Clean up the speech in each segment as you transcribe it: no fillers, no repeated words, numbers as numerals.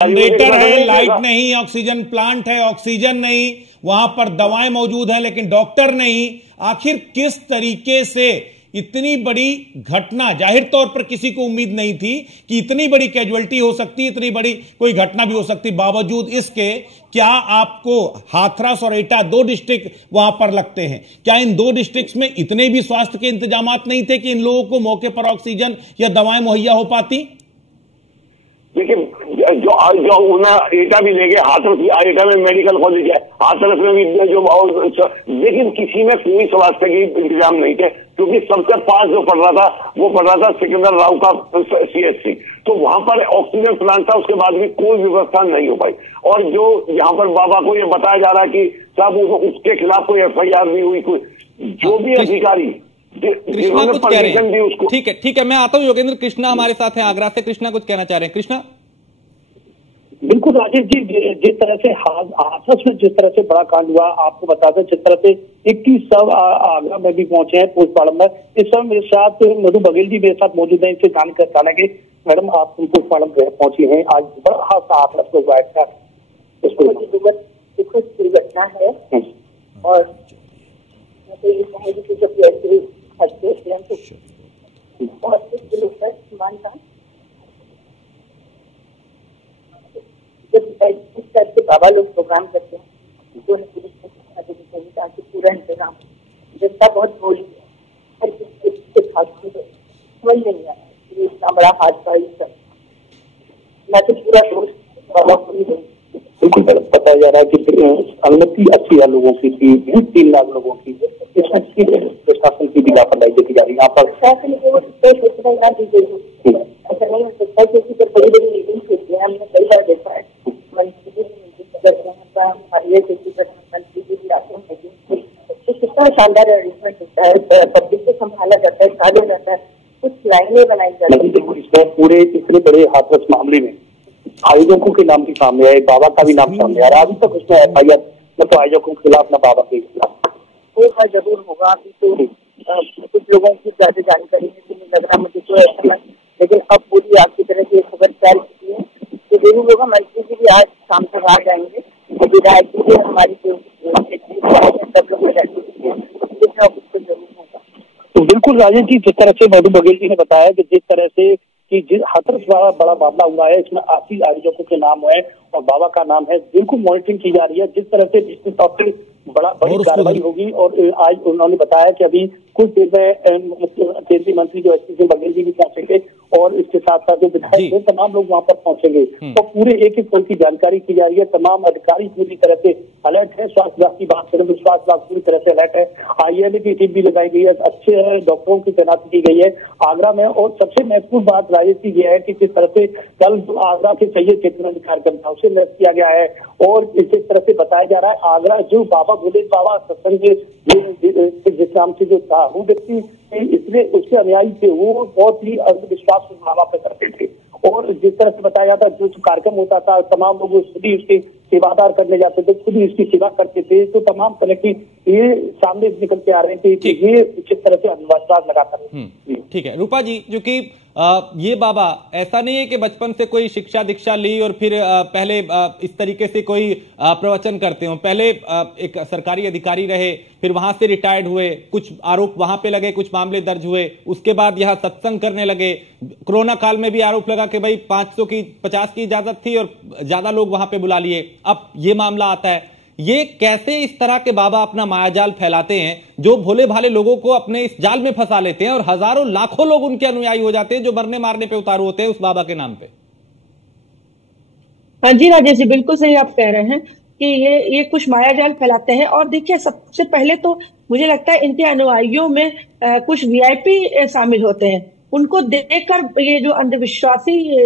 Generator है, light नहीं, oxygen plant है, ऑक्सीजन नहीं, वहां पर दवाएं मौजूद हैं लेकिन डॉक्टर नहीं। आखिर किस तरीके से इतनी बड़ी घटना, जाहिर तौर पर किसी को उम्मीद नहीं थी कि इतनी बड़ी कैजुअलिटी हो सकती, इतनी बड़ी कोई घटना भी हो सकती। बावजूद इसके क्या आपको हाथरस और एटा दो डिस्ट्रिक्ट वहां पर लगते हैं, क्या इन दो डिस्ट्रिक्ट्स में इतने भी स्वास्थ्य के इंतजामात नहीं थे कि इन लोगों को मौके पर ऑक्सीजन या दवाएं मुहैया हो पाती? देखिए, जो उन्हें एटा भी ले गए, हाथरस भी, एटा में मेडिकल कॉलेज है, हाथरस में भी जो, लेकिन किसी में कोई स्वास्थ्य के इंतजाम नहीं थे, क्योंकि सबसे पास जो पड़ रहा था वो पड़ रहा था सिकंदर राव का CHC। तो वहां पर ऑक्सीजन प्लांट था, उसके बाद भी कोई व्यवस्था नहीं हो पाई। और जो यहाँ पर बाबा को ये बताया जा रहा है कि साहब उसके खिलाफ कोई FIR नहीं हुई, कोई जो भी अधिकारी जिन्होंने परमिशन दी उसको। ठीक है, मैं आता हूँ। योगेंद्र कृष्णा हमारे साथ हैं आगरा से। कृष्णा कुछ कहना चाह रहे हैं। कृष्णा। बिल्कुल राजेश जी, जिस तरह से हाथरस में जिस तरह से बड़ा कांड हुआ, आपको बता दें जिस तरह से 21 शव आगरा में भी पहुंचे हैं पोस्टमार्टम में। इस समय मेरे साथ मधु बघेल जी मेरे साथ मौजूद है, इनसे जानेंगे। मैडम, आप पोस्टमार्टम पहुंची हैं, आज बड़ा हादसा हाथरस में हुआ है, दुखद दुर्घटना है। और मैं ये कहेंगे कि जब ऐसे हादसे और इस तरह से बाबा लोग प्रोग्राम करते हैं तो पुलिस ने ताकि पूरा इंतजाम, जनता बहुत भोली है, हर किसी समझ नहीं आया इतना बड़ा हादसा। मैं तो पूरा दोष बाबा को ही दूँ। बिल्कुल बताया जा रहा है कि अनुमति 80,000 लोगों की थी, 3 लाख लोगों की, इसमें प्रशासन की भी लापरवाही देखी जा रही है। यहाँ पर प्रशासन को सूचना दी गई है, ऐसा नहीं हो सकता, क्योंकि जब बड़ी बड़ी मीटिंग होती है, हमने कई बार देखा है, मंत्री जी भी आते हैं, तो कितना शानदार अरेंजमेंट होता है, पब्लिक को संभाला जाता है, काटा जाता है, कुछ लाइनें बनाई जाती है। देखो, इसमें पूरे इतने बड़े हाथरस मामले में आयोजकों के नाम भी सामने आए, बाबा का भी नाम सामने आ रहा है। अभी तक उसमें FIR न तो आयोजकों के खिलाफ न बाबा के खिलाफ होगा, जरूर होगा। अभी तो कुछ लोगों की ज्यादा जानकारी नहीं लग रहा मुझे तो ऐसा, लेकिन अब पूरी आपकी तरह से खबर तैयार की है तो जरूर होगा। मंत्री जी भी आज शाम तक आ जाएंगे, विधायक जी भी हमारी जो सब लोग जरूर होगा। तो बिल्कुल राजेश जी, जिस तरह से मधु बघेल जी ने बताया कि जिस तरह से कि जिस हाथरस बड़ा मामला हुआ है, इसमें 80 आयोजकों के नाम है और बाबा का नाम है, बिल्कुल मॉनिटरिंग की जा रही है। जिस तरह से जिसके तौर पर बड़ी कार्रवाई होगी। और आज उन्होंने बताया कि अभी कुछ देर में केंद्रीय मंत्री जो SP सिंह बघेल जी भी पहुंचेंगे और इसके साथ साथ जो विधायक हैं, तमाम लोग वहां पर पहुंचेंगे। तो पूरे एक पल की जानकारी की जा रही है। तमाम अधिकारी पूरी तरह से अलर्ट है। स्वास्थ्य विभाग की बात करें तो स्वास्थ्य विभाग पूरी तरह से अलर्ट है। ILA की टीम भी लगाई गई है, अच्छे डॉक्टरों की तैनाती की गई है आगरा में। और सबसे महत्वपूर्ण बात राजेश जी ये है कि जिस तरह से कल आगरा के सैयद क्षेत्र में कार्यक्रम था उसे नष्ट किया गया है। और इस तरह से बताया जा रहा है आगरा जो बाबा भोले बाबा सत्संग जिस नाम से जो था, वो व्यक्ति इसलिए उसके अनुयायी थे, वो बहुत ही अंधविश्वास बाबा पे करते थे। और जिस तरह से बताया जाता जो कार्यक्रम होता था, तमाम लोग खुद ही उसके सेवादार करने जाते थे, खुद ही उसकी सेवा करते थे। तो तमाम तरह की ये सामने निकल के आ रहे थे कि ये किस तरह से अंधविश्वास लगाकर। ठीक है रूपा जी, जो कि ये बाबा ऐसा नहीं है कि बचपन से कोई शिक्षा दीक्षा ली और फिर पहले इस तरीके से कोई प्रवचन करते हो। पहले एक सरकारी अधिकारी रहे, फिर वहां से रिटायर्ड हुए, कुछ आरोप वहां पे लगे, कुछ मामले दर्ज हुए, उसके बाद यहाँ सत्संग करने लगे। कोरोना काल में भी आरोप लगा कि भाई 500 की 50 की इजाजत थी और ज्यादा लोग वहां पे बुला लिए। अब ये मामला आता है। ये कैसे इस तरह के बाबा अपना मायाजाल फैलाते हैं जो भोले भाले लोगों को अपने इस जाल में फंसा लेते हैं और हजारों लाखों लोग उनके अनुयायी हो जाते हैं जो मरने मारने पे उतारू होते हैं उस बाबा के नाम पे। हाँ जी राजेश जी, बिल्कुल सही आप कह रहे हैं कि ये कुछ मायाजाल फैलाते हैं। और देखिए, सबसे पहले तो मुझे लगता है इनके अनुयायियों में कुछ VIP शामिल होते हैं। उनको देखकर ये जो अंधविश्वासी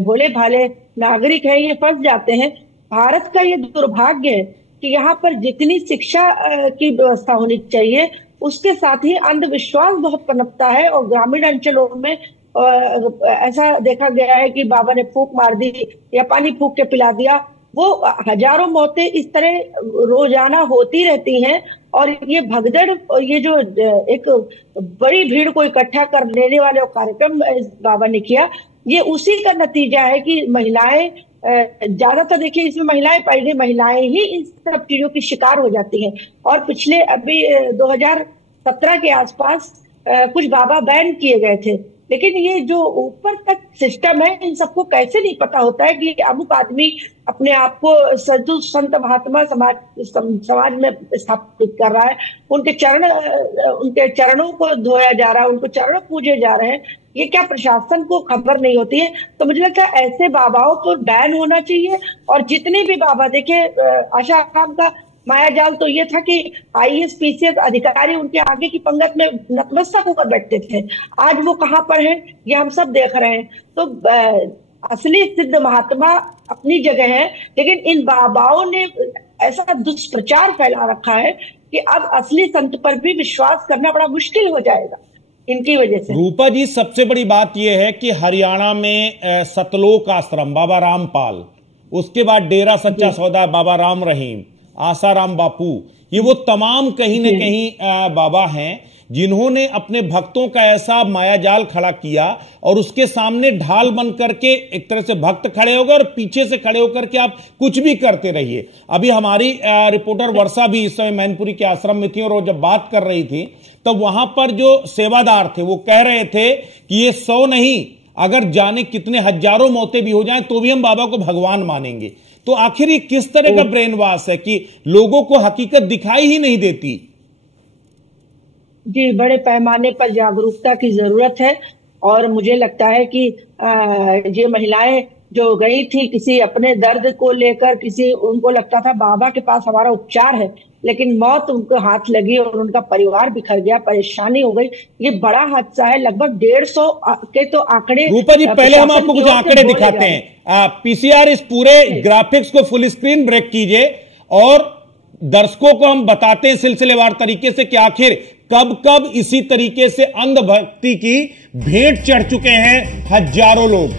भोले भाले नागरिक है ये फंस जाते हैं। भारत का ये दुर्भाग्य है कि यहाँ पर जितनी शिक्षा की व्यवस्था होनी चाहिए उसके साथ ही अंधविश्वास बहुत पनपता है। और ग्रामीण अंचलों में ऐसा देखा गया है कि बाबा ने फूंक मार दी या पानी फूंक के पिला दिया, वो हजारों मौतें इस तरह रोजाना होती रहती हैं। और ये भगदड़, ये जो एक बड़ी भीड़ को इकट्ठा कर लेने वाले कार्यक्रम बाबा ने किया, ये उसी का नतीजा है कि महिलाएं ज्यादातर देखिए इसमें महिलाएं पढ़ रही, महिलाएं ही इन सब चीजों की शिकार हो जाती हैं। और पिछले अभी 2017 के आसपास कुछ बाबा बैन किए गए थे, लेकिन ये जो ऊपर तक सिस्टम है इन सबको कैसे नहीं पता होता है कि अमुक आदमी अपने आप को साधु संत महात्मा समाज में स्थापित कर रहा है, उनके चरणों को धोया जा रहा है, उनको चरण पूजे जा रहे हैं, ये क्या प्रशासन को खबर नहीं होती है? तो मुझे लगता है ऐसे बाबाओं को बैन होना चाहिए। और जितने भी बाबा देखे, आशाराम का माया जाल तो ये था कि IAS PCS अधिकारी उनके आगे की पंगत में नतमस्तक होकर बैठते थे। आज वो कहाँ पर है ये हम सब देख रहे हैं। तो असली सिद्ध महात्मा अपनी जगह है, लेकिन इन बाबाओं ने ऐसा दुष्प्रचार फैला रखा है कि अब असली संत पर भी विश्वास करना बड़ा मुश्किल हो जाएगा इनकी वजह से। रूपा जी, सबसे बड़ी बात यह है कि हरियाणा में सतलोक आश्रम बाबा रामपाल, उसके बाद डेरा सच्चा सौदा बाबा राम रहीम, आसाराम बापू, ये वो तमाम कहीं न कहीं बाबा हैं जिन्होंने अपने भक्तों का ऐसा मायाजाल खड़ा किया और उसके सामने ढाल बन करके एक तरह से भक्त खड़े हो गए और पीछे से खड़े होकर के आप कुछ भी करते रहिए। अभी हमारी रिपोर्टर वर्षा भी इस समय मैनपुरी के आश्रम में थी और वो जब बात कर रही थी तब वहां पर जो सेवादार थे वो कह रहे थे कि ये 100 नहीं, अगर जाने कितने हजारों मौतें भी हो जाएं तो भी हम बाबा को भगवान मानेंगे। तो आखिर ये किस तरह का ब्रेन वॉश है कि लोगों को हकीकत दिखाई ही नहीं देती? जी, बड़े पैमाने पर जागरूकता की जरूरत है। और मुझे लगता है कि ये महिलाएं जो गई थी किसी अपने दर्द को लेकर, उनको लगता था बाबा के पास हमारा उपचार है, लेकिन मौत उनको हाथ लगी और उनका परिवार बिखर गया, परेशानी हो गई। ये बड़ा हादसा है। लगभग 150 के तो आंकड़े। रूपा जी, पहले हम आपको कुछ आंकड़े दिखाते हैं। PCR इस पूरे ग्राफिक्स को फुल स्क्रीन ब्रेक कीजिए और दर्शकों को हम बताते हैं सिलसिलेवार तरीके से कि आखिर कब कब इसी तरीके से अंधभक्ति की भेंट चढ़ चुके हैं हजारों लोग।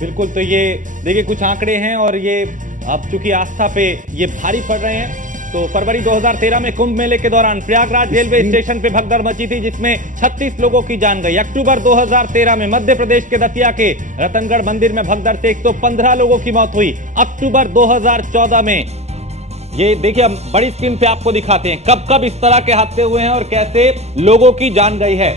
बिल्कुल, तो ये देखिए कुछ आंकड़े हैं और ये अब चूंकि आस्था पे ये भारी पड़ रहे हैं। तो फरवरी 2013 में कुंभ मेले के दौरान प्रयागराज रेलवे स्टेशन पे भगदड़ मची थी जिसमें 36 लोगों की जान गई। अक्टूबर 2013 में मध्य प्रदेश के दतिया के रतनगढ़ मंदिर में भगदड़ से 115 लोगों की मौत हुई। अक्टूबर 2014 में, ये देखिए हम बड़ी स्क्रीन पे आपको दिखाते हैं कब कब इस तरह के हादसे हुए हैं और कैसे लोगों की जान गई है।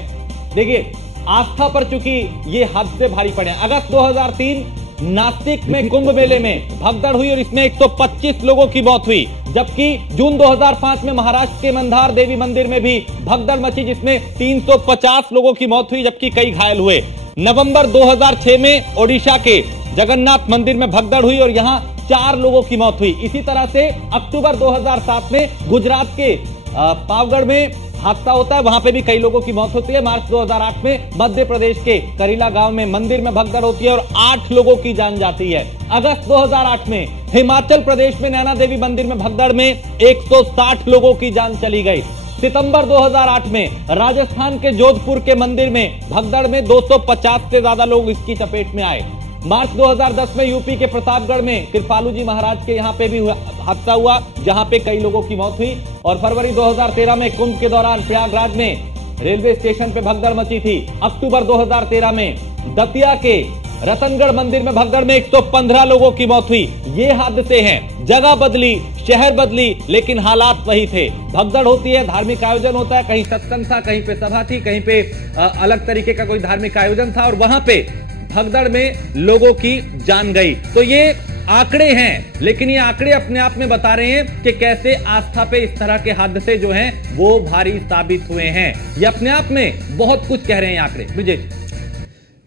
देखिए आस्था पर चूंकि ये हादसे भारी पड़े। अगस्त 2003 नासिक में कुंभ मेले में भगदड़ हुई और इसमें 125 लोगों की मौत हुई। जबकि जून 2005 में महाराष्ट्र के मंदार देवी मंदिर में भी भगदड़ मची जिसमें 350 लोगों की मौत हुई जबकि कई घायल हुए। नवंबर 2006 में ओडिशा के जगन्नाथ मंदिर में भगदड़ हुई और यहां 4 लोगों की मौत हुई। इसी तरह से अक्टूबर 2007 में गुजरात के पावगढ़ में हादसा होता है, वहां पे भी कई लोगों की मौत होती है। मार्च 2008 में मध्य प्रदेश के करीला गांव में मंदिर में भगदड़ होती है और 8 लोगों की जान जाती है। अगस्त 2008 में हिमाचल प्रदेश में नैना देवी मंदिर में भगदड़ में 160 लोगों की जान चली गई। सितंबर 2008 में राजस्थान के जोधपुर के मंदिर में भगदड़ में 250 से ज्यादा लोग इसकी चपेट में आए। मार्च 2010 में यूपी के प्रतापगढ़ में कृपालू जी महाराज के यहाँ पे भी हादसा हुआ जहां पे कई लोगों की मौत हुई। और फरवरी 2013 में कुंभ के दौरान प्रयागराज में रेलवे स्टेशन पे भगदड़ मची थी। अक्टूबर 2013 में दतिया के रतनगढ़ मंदिर में भगदड़ में 115 लोगों की मौत हुई। ये हादसे हैं, जगह बदली, शहर बदली, लेकिन हालात वही थे। भगदड़ होती है, धार्मिक आयोजन होता है, कहीं सत्संग था, कहीं पे सभा थी, कहीं पे अलग तरीके का कोई धार्मिक आयोजन था और वहां पे भगदड़ में लोगों की जान गई। तो ये आंकड़े हैं, लेकिन ये आंकड़े अपने आप में बता रहे हैं कि कैसे आस्था पे इस तरह के हादसे जो हैं वो भारी साबित हुए हैं। ये अपने आप में बहुत कुछ कह रहे हैं आंकड़े। विजय,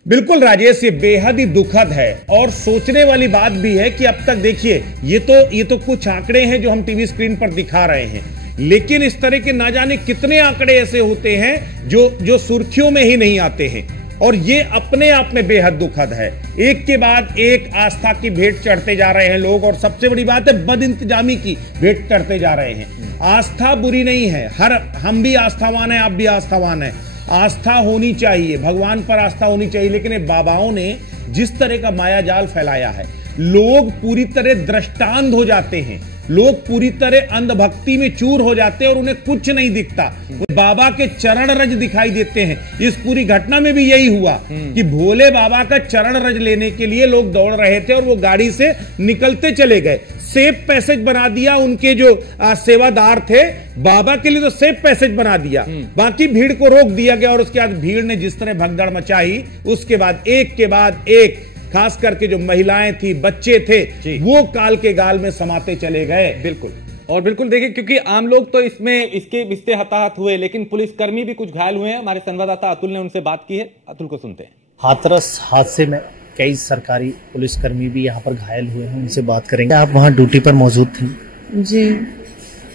बिल्कुल राजेश, ये बेहद ही दुखद है और सोचने वाली बात भी है कि अब तक देखिए ये तो कुछ आंकड़े हैं जो हम टीवी स्क्रीन पर दिखा रहे हैं, लेकिन इस तरह के ना जाने कितने आंकड़े ऐसे होते हैं जो सुर्खियों में ही नहीं आते हैं और ये अपने आप में बेहद दुखद है। एक के बाद एक आस्था की भेंट चढ़ते जा रहे हैं लोग और सबसे बड़ी बात है बदइंतजामी की भेंट चढ़ते जा रहे हैं। आस्था बुरी नहीं है, हम भी आस्थावान हैं, आप भी आस्थावान हैं, आस्था होनी चाहिए, भगवान पर आस्था होनी चाहिए, लेकिन बाबाओं ने जिस तरह का मायाजाल फैलाया है लोग पूरी तरह दृष्टांत हो जाते हैं, लोग पूरी तरह अंधभक्ति में चूर हो जाते हैं और उन्हें कुछ नहीं दिखता, बाबा के चरण रज दिखाई देते हैं। इस पूरी घटना में भी यही हुआ कि भोले बाबा का चरण रज लेने के लिए लोग दौड़ रहे थे और वो गाड़ी से निकलते चले गए। सेफ पैसेज बना दिया उनके जो सेवादार थे, बाबा के लिए तो सेफ पैसेज बना दिया, बाकी भीड़ को रोक दिया गया। और उसके बाद भीड़ ने जिस तरह भगदड़ मचाई, उसके बाद एक के बाद एक, खास करके जो महिलाएं थी, बच्चे थे, वो काल के गाल में समाते चले गए। बिल्कुल, और बिल्कुल देखिए, क्योंकि आम लोग तो इससे हताहत हुए, लेकिन पुलिसकर्मी भी कुछ घायल हुए हैं। हमारे संवाददाता अतुल ने उनसे बात की है, अतुल को सुनते हैं। हाथरस हादसे में कई सरकारी पुलिसकर्मी भी यहाँ पर घायल हुए हैं, उनसे बात करेंगे। आप वहाँ ड्यूटी पर मौजूद थी? जी।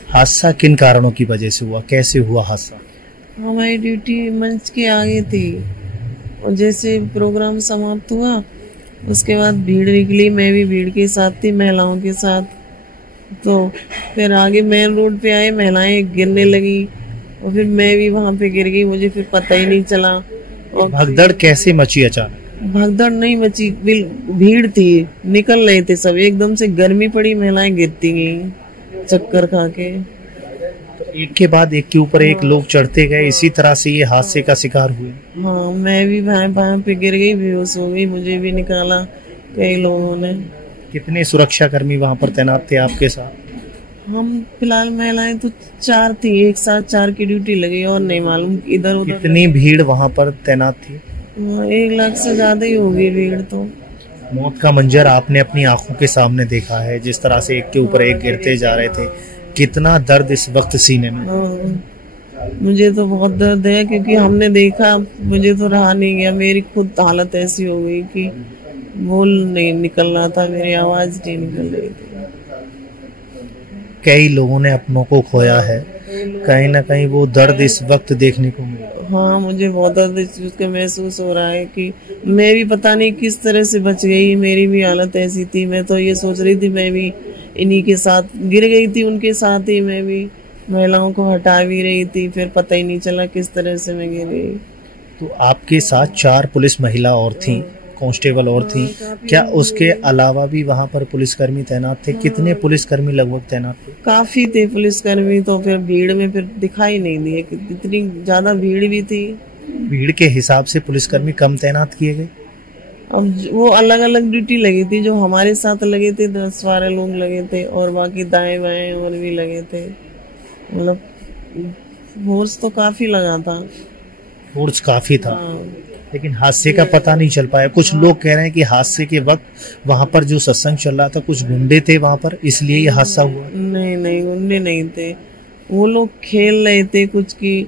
हादसा किन कारणों की वजह से हुआ, कैसे हुआ हादसा? हमारी ड्यूटी मंच के आगे थी और जैसे प्रोग्राम समाप्त हुआ उसके बाद भीड़ निकली, मैं भी भीड़ के साथ थी, महिलाओं के साथ। तो फिर आगे मेन रोड पे आए, महिलाएं गिरने लगी और फिर मैं भी वहाँ पे गिर गई, मुझे फिर पता ही नहीं चला। और भगदड़ कैसे मची अचानक? भगदड़ नहीं मची, भीड़ थी, निकल रहे थे सब, एकदम से गर्मी पड़ी, महिलाएं गिरती गई चक्कर खा के। तो एक के बाद एक के ऊपर एक लोग चढ़ते गए, इसी तरह से ये हादसे का शिकार हुए। हाँ, मैं भी भाई पे गिर गई, बेहोश हो गई, मुझे भी निकाला कई लोगों ने। कितने सुरक्षा कर्मी वहाँ पर तैनात थे आपके साथ? हम फिलहाल महिलाएं तो 4 थी, एक साथ 4 की ड्यूटी लगी और नहीं मालूम इधर उधर। कितनी भीड़ वहाँ पर तैनात थी? 1 लाख से ज्यादा ही होगी भीड़। तो मौत का मंजर आपने अपनी आंखों के सामने देखा है, जिस तरह से एक के ऊपर एक गिरते जा रहे थे। कितना दर्द इस वक्त सीने में? मुझे तो बहुत दर्द है, क्योंकि हमने देखा, मुझे तो रहा नहीं गया, मेरी खुद हालत ऐसी हो गई कि बोल नहीं निकल रहा था, मेरी आवाज नहीं निकल रही थी। कई लोगों ने अपनों को खोया है, कहीं ना कहीं वो दर्द इस वक्त देखने को मिला। हाँ, मुझे बहुत दर्द इस चीज का महसूस हो रहा है कि मैं भी पता नहीं किस तरह से बच गई, मेरी भी हालत ऐसी थी। मैं तो ये सोच रही थी मैं भी इन्हीं के साथ गिर गई थी, उनके साथ ही मैं भी महिलाओं को हटा भी रही थी, फिर पता ही नहीं चला किस तरह से मैं गिर गई। तो आपके साथ 4 पुलिस महिला और थी, कांस्टेबल और थी, क्या उसके अलावा भी वहाँ पर पुलिसकर्मी तैनात थे? कितने पुलिसकर्मी लगभग तैनात थे? काफी थे पुलिसकर्मी, तो फिर भीड़ में फिर दिखाई नहीं दिए, इतनी ज्यादा भीड़ भी थी। भीड़ के हिसाब से पुलिसकर्मी कम तैनात किए गए? अब वो अलग अलग ड्यूटी लगी थी, जो हमारे साथ लगे थे 10-12 लोग लगे थे और बाकी दाएं बाएं और भी लगे थे। मतलब फोर्स तो काफी लगा था। फोर्स काफी था। हाँ। लेकिन हादसे का पता नहीं चल पाया। कुछ लोग कह रहे हैं कि हादसे के वक्त वहाँ पर जो सत्संग चल रहा था, कुछ गुंडे थे वहाँ पर, इसलिए ये हादसा हुआ। नहीं, गुंडे नहीं थे, वो लोग खेल रहे थे कुछ की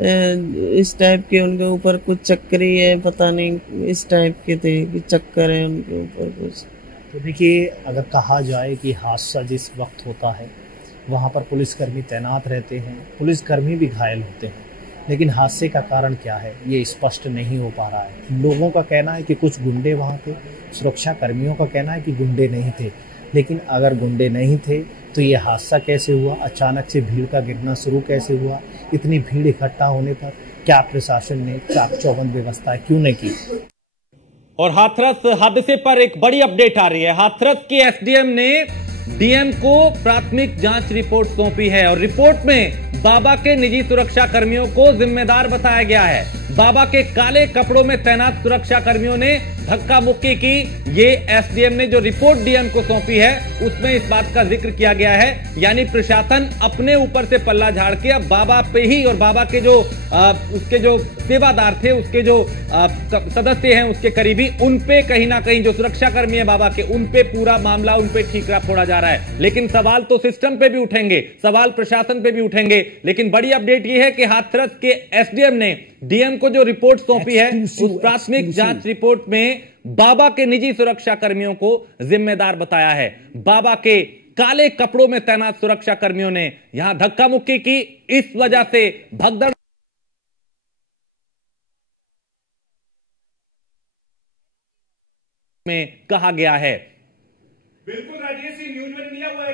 इस टाइप के, उनके ऊपर कुछ चक्करी है, पता नहीं इस टाइप के थे कि चक्कर है उनके ऊपर कुछ। तो देखिए, अगर कहा जाए कि हादसा जिस वक्त होता है वहाँ पर पुलिसकर्मी तैनात रहते हैं, पुलिसकर्मी भी घायल होते हैं, लेकिन हादसे का कारण क्या है ये स्पष्ट नहीं हो पा रहा है। लोगों का कहना है कि कुछ गुंडे वहाँ थे, सुरक्षा कर्मियों का कहना है कि गुंडे नहीं थे। लेकिन अगर गुंडे नहीं थे तो ये हादसा कैसे हुआ? अचानक से भीड़ का गिरना शुरू कैसे हुआ? इतनी भीड़ इकट्ठा होने पर क्या प्रशासन ने चाक चौबंद व्यवस्था क्यों नहीं की? और हाथरस हादसे पर एक बड़ी अपडेट आ रही है। हाथरस के एसडीएम ने डीएम को प्राथमिक जांच रिपोर्ट सौंपी है और रिपोर्ट में बाबा के निजी सुरक्षा कर्मियों को जिम्मेदार बताया गया है। बाबा के काले कपड़ों में तैनात सुरक्षा कर्मियों ने धक्का मुक्की की। ये एसडीएम ने जो रिपोर्ट डीएम को सौंपी है उसमें इस बात का जिक्र किया गया है, यानी प्रशासन अपने ऊपर से पल्ला झाड़ के अब बाबा पे ही और बाबा के जो उसके जो सेवादार थे, उसके जो सदस्य हैं, उसके करीबी, उन पे कहीं ना कहीं जो सुरक्षा कर्मी है बाबा के, उन पे पूरा मामला उन पे ठीकरा फोड़ा जा रहा है। लेकिन सवाल तो सिस्टम पे भी उठेंगे, सवाल प्रशासन पे भी उठेंगे। लेकिन बड़ी अपडेट यह है कि हाथरस के एसडीएम ने डीएम को जो रिपोर्ट सौंपी है उस प्राथमिक जांच रिपोर्ट में बाबा के निजी सुरक्षा कर्मियों को जिम्मेदार बताया है। बाबा के काले कपड़ों में तैनात सुरक्षा कर्मियों ने यहां धक्का मुक्की की, इस वजह से भगदड़ में कहा गया है। बिल्कुल राजेश, न्यूज में इंडिया वो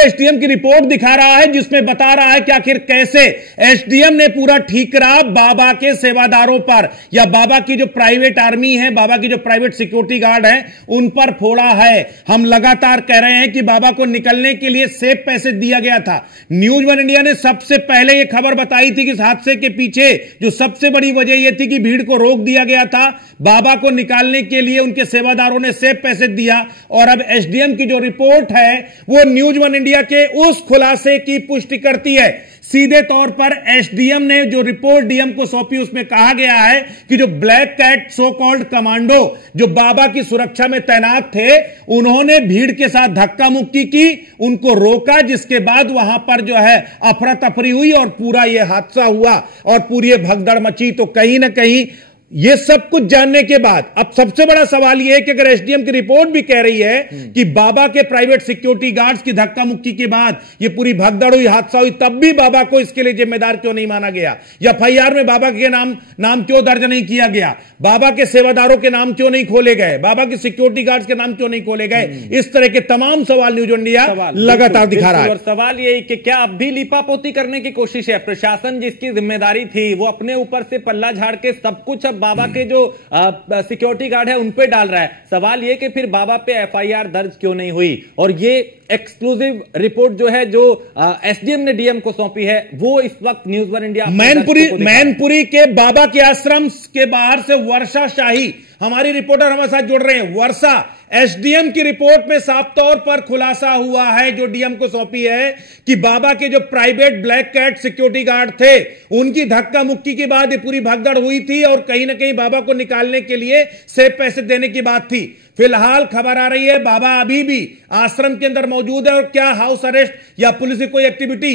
एसडीएम की रिपोर्ट दिखा रहा है, जिसमें बता रहा है कि आखिर कैसे एसडीएम ने पूरा ठीकरा बाबा के सेवादारों पर, या बाबा की जो प्राइवेट आर्मी है, बाबा की जो प्राइवेट सिक्योरिटी गार्ड है, उन पर फोड़ा है। हम लगातार कह रहे हैं कि बाबा को निकलने के लिए सेफ पैसेज दिया गया था। न्यूज वन इंडिया ने सबसे पहले यह खबर बताई थी कि इस हादसे के पीछे जो सबसे बड़ी वजह यह थी कि भीड़ को रोक दिया गया था। बाबा को निकालने के लिए उनके सेवादारों ने सेफ पैसेज दिया, और अब एसडीएम की जो रिपोर्ट है वो न्यूज वन इंडिया के उस खुलासे की पुष्टि करती है। सीधे तौर पर एसडीएम ने जो रिपोर्ट डीएम को सौंपी, उसमें कहा गया है कि जो black cat so called commando जो बाबा की सुरक्षा में तैनात थे, उन्होंने भीड़ के साथ धक्का मुक्की की, उनको रोका, जिसके बाद वहां पर जो है अफरा तफरी हुई और पूरा यह हादसा हुआ और पूरी भगदड़ मची। तो कहीं ना कहीं ये सब कुछ जानने के बाद अब सबसे बड़ा सवाल यह है कि अगर एसडीएम की रिपोर्ट भी कह रही है कि बाबा के प्राइवेट सिक्योरिटी गार्ड्स की धक्का मुक्की के बाद ये पूरी भगदड़ हुई, हादसा हुई, तब भी बाबा को इसके लिए जिम्मेदार क्यों नहीं माना गया? या एफआईआर में बाबा के नाम क्यों दर्ज नहीं किया गया? बाबा के सेवादारों के नाम क्यों नहीं खोले गए? बाबा के सिक्योरिटी गार्ड्स के नाम क्यों नहीं खोले गए? इस तरह के तमाम सवाल न्यूज इंडिया लगातार दिखा रहा है। और सवाल यही कि क्या अब भी लीपापोती करने की कोशिश है? प्रशासन जिसकी जिम्मेदारी थी वो अपने ऊपर से पल्ला झाड़ के सब कुछ अब बाबा के जो सिक्योरिटी गार्ड है उन पे डाल रहा है। सवाल ये कि फिर बाबा पे एफआईआर दर्ज क्यों नहीं हुई? और ये एक्सक्लूसिव रिपोर्ट जो है जो एसडीएम ने डीएम को सौंपी है, वो इस वक्त न्यूज वन इंडिया मैनपुरी के बाबा के आश्रम के बाहर से वर्षा शाही हमारी रिपोर्टर हमारे साथ जुड़ रहे हैं। वर्षा, एसडीएम की रिपोर्ट में साफ तौर पर खुलासा हुआ है जो डीएम को सौंपी है कि बाबा के जो private black cat security guard थे, उनकी धक्का मुक्की के बाद ये पूरी भगदड़ हुई थी और कहीं ना कहीं बाबा को निकालने के लिए सेफ पैसे देने की बात थी। फिलहाल खबर आ रही है बाबा अभी भी आश्रम के अंदर मौजूद है, और क्या हाउस अरेस्ट या पुलिस की कोई एक्टिविटी?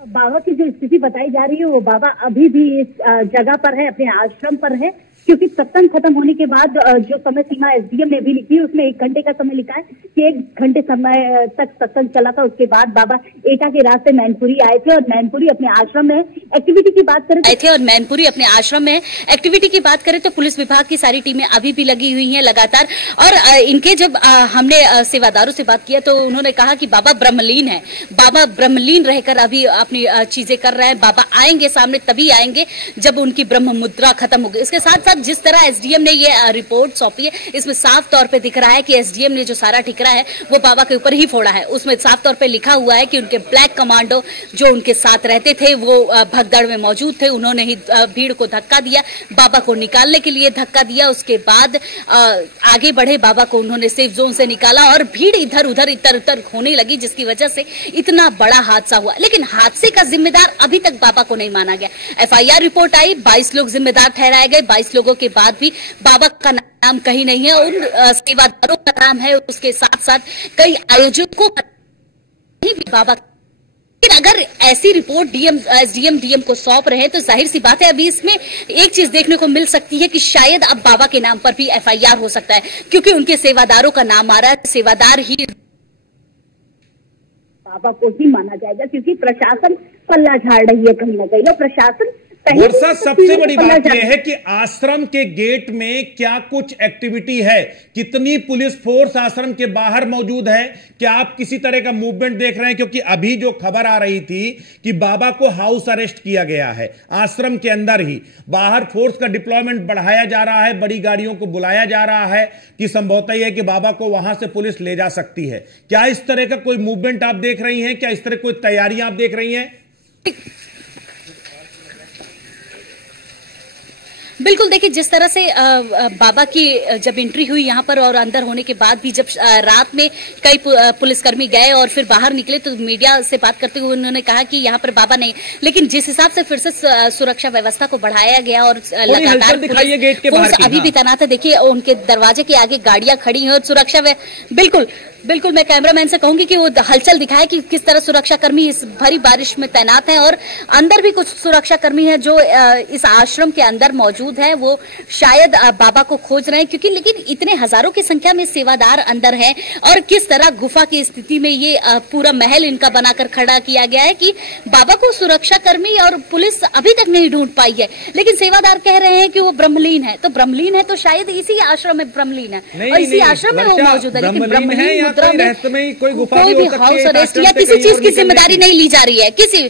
बाबा की जो स्थिति बताई जा रही है वो बाबा अभी भी इस जगह पर है, अपने आश्रम पर है, क्योंकि सत्संग खत्म होने के बाद जो समय सीमा एसडीएम ने भी लिखी है उसमें 1 घंटे का समय लिखा है कि 1 घंटे समय तक सत्संग चला था। उसके बाद बाबा एटा के रास्ते मैनपुरी आए थे और मैनपुरी अपने आश्रम में एक्टिविटी की बात करें तो पुलिस विभाग की सारी टीमें अभी भी लगी हुई हैं लगातार। और इनके जब हमने सेवादारों से बात किया तो उन्होंने कहा कि बाबा ब्रह्मलीन है, बाबा ब्रह्मलीन रहकर अभी अपनी चीजें कर रहे हैं। बाबा आएंगे सामने तभी आएंगे जब उनकी ब्रह्म मुद्रा खत्म होगी। इसके साथ साथ जिस तरह एसडीएम ने ये रिपोर्ट सौंपी है, इसमें साफ तौर पे दिख रहा है कि एसडीएम ने जो सारा ठिकरा है वो बाबा के ऊपर ही फोड़ा है। उसमें साफ तौर पे लिखा हुआ है कि उनके ब्लैक कमांडो जो उनके साथ रहते थे वो भगदड़ में मौजूद थे, उन्होंने ही भीड़ को धक्का दिया, बाबा को निकालने के लिए धक्का दिया। उसके बाद आगे बढ़े, बाबा को उन्होंने सेफ जोन से निकाला और भीड़ इधर उधर होने लगी, जिसकी वजह से इतना बड़ा हादसा हुआ। लेकिन हादसे का जिम्मेदार अभी तक बाबा को नहीं माना गया। एफआईआर रिपोर्ट आई, 22 लोग जिम्मेदार ठहराए गए। 22 लोगों के बाद भी बाबा का नाम कहीं नहीं है। उन सेवादारों का नाम है, उसके साथ साथ कई आयोजकों का भी बाबा। लेकिन अगर ऐसी रिपोर्ट एसडीएम डीएम को सौंप रहे हैं तो जाहिर सी बात है अभी इसमें एक चीज देखने को मिल सकती है कि शायद अब बाबा के नाम पर भी एफआईआर हो सकता है, क्योंकि उनके सेवादारों का नाम आ रहा है। सेवादार ही बाबा को ही माना जाएगा, क्योंकि प्रशासन पल्ला झाड़ रही है कहीं ना कहीं। और प्रशासन वर्षा, सबसे बड़ी बात यह है कि आश्रम के गेट में क्या कुछ एक्टिविटी है, कितनी पुलिस फोर्स आश्रम के बाहर मौजूद है, क्या आप किसी तरह का मूवमेंट देख रहे हैं? क्योंकि अभी जो खबर आ रही थी कि बाबा को हाउस अरेस्ट किया गया है आश्रम के अंदर ही, बाहर फोर्स का डिप्लॉयमेंट बढ़ाया जा रहा है, बड़ी गाड़ियों को बुलाया जा रहा है कि संभवतः यह है कि बाबा को वहां से पुलिस ले जा सकती है। क्या इस तरह का कोई मूवमेंट आप देख रही हैं? क्या इस तरह कोई तैयारियां आप देख रही हैं? बिल्कुल, देखिए जिस तरह से बाबा की जब एंट्री हुई यहाँ पर और अंदर होने के बाद भी जब रात में कई पुलिसकर्मी गए और फिर बाहर निकले तो मीडिया से बात करते हुए उन्होंने कहा कि यहाँ पर बाबा नहीं। लेकिन जिस हिसाब से फिर से सुरक्षा व्यवस्था को बढ़ाया गया और लगातार पुलिस अभी भी तैनात है। देखिए उनके दरवाजे के आगे गाड़ियां खड़ी हैं और सुरक्षा बिल्कुल बिल्कुल, मैं कैमरामैन से कहूंगी कि वो हलचल दिखाए कि किस तरह सुरक्षाकर्मी इस भरी बारिश में तैनात हैं और अंदर भी कुछ सुरक्षाकर्मी हैं जो इस आश्रम के अंदर मौजूद हैं। वो शायद बाबा को खोज रहे हैं, क्योंकि लेकिन इतने हजारों की संख्या में सेवादार अंदर हैं और किस तरह गुफा की स्थिति में ये पूरा महल इनका बनाकर खड़ा किया गया है कि बाबा को सुरक्षाकर्मी और पुलिस अभी तक नहीं ढूंढ पाई है। लेकिन सेवादार कह रहे हैं कि वो ब्रह्मलीन है, तो ब्रह्मलीन है तो शायद इसी आश्रम में ब्रह्मलीन है और इसी आश्रम में वो मौजूद है। लेकिन ब्रह्मलीन मुद्रा में कोई भी हाउस अरेस्ट या किसी चीज की जिम्मेदारी नहीं ली जा रही है। किसी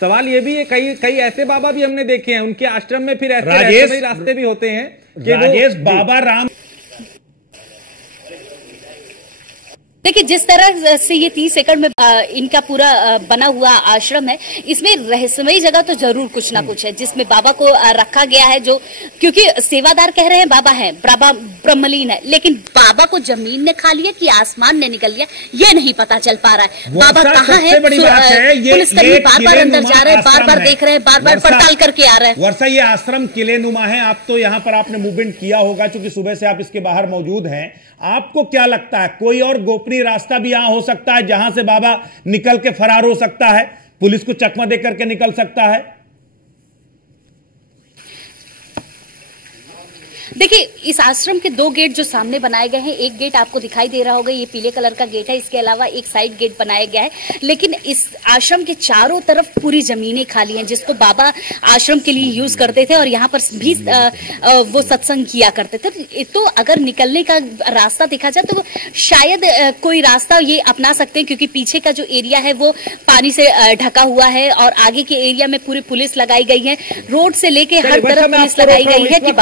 सवाल ये भी है, कई ऐसे बाबा भी हमने देखे हैं उनके आश्रम में फिर ऐसे रास्ते भी होते हैं कि राजेश बाबा राम। देखिए, जिस तरह से ये 30 एकड़ में इनका पूरा बना हुआ आश्रम है, इसमें रहस्यमयी जगह तो जरूर कुछ ना कुछ है जिसमें बाबा को रखा गया है। जो क्योंकि सेवादार कह रहे हैं बाबा है, बाबा ब्रह्मलीन है, लेकिन बाबा को जमीन ने खा लिया कि आसमान ने निकल लिया, ये नहीं पता चल पा रहा है। बाबा कहाँ है? पुलिसकर्मी बार बार अंदर जा रहे हैं, बार बार देख रहे हैं, बार बार पड़ताल करके आ रहे हैं। वर्षा, ये आश्रम किले नुमा है। आप तो यहाँ पर आपने मूवमेंट किया होगा, चूंकि सुबह से आप इसके बाहर मौजूद हैं। आपको क्या लगता है, कोई और गोपनीय रास्ता भी यहां हो सकता है जहां से बाबा निकल के फरार हो सकता है, पुलिस को चकमा दे करके निकल सकता है? देखिए, इस आश्रम के 2 गेट जो सामने बनाए गए हैं, एक गेट आपको दिखाई दे रहा होगा, ये पीले कलर का गेट है। इसके अलावा एक साइड गेट बनाया गया है, लेकिन इस आश्रम के चारों तरफ पूरी जमीनें खाली हैं जिसको बाबा आश्रम के लिए यूज करते थे और यहाँ पर भी वो सत्संग किया करते थे। तो अगर निकलने का रास्ता देखा जाए तो शायद कोई रास्ता ये अपना सकते हैं, क्योंकि पीछे का जो एरिया है वो पानी से ढका हुआ है और आगे के एरिया में पूरी पुलिस लगाई गई है। रोड से लेके हर तरफ पुलिस लगाई गई है कि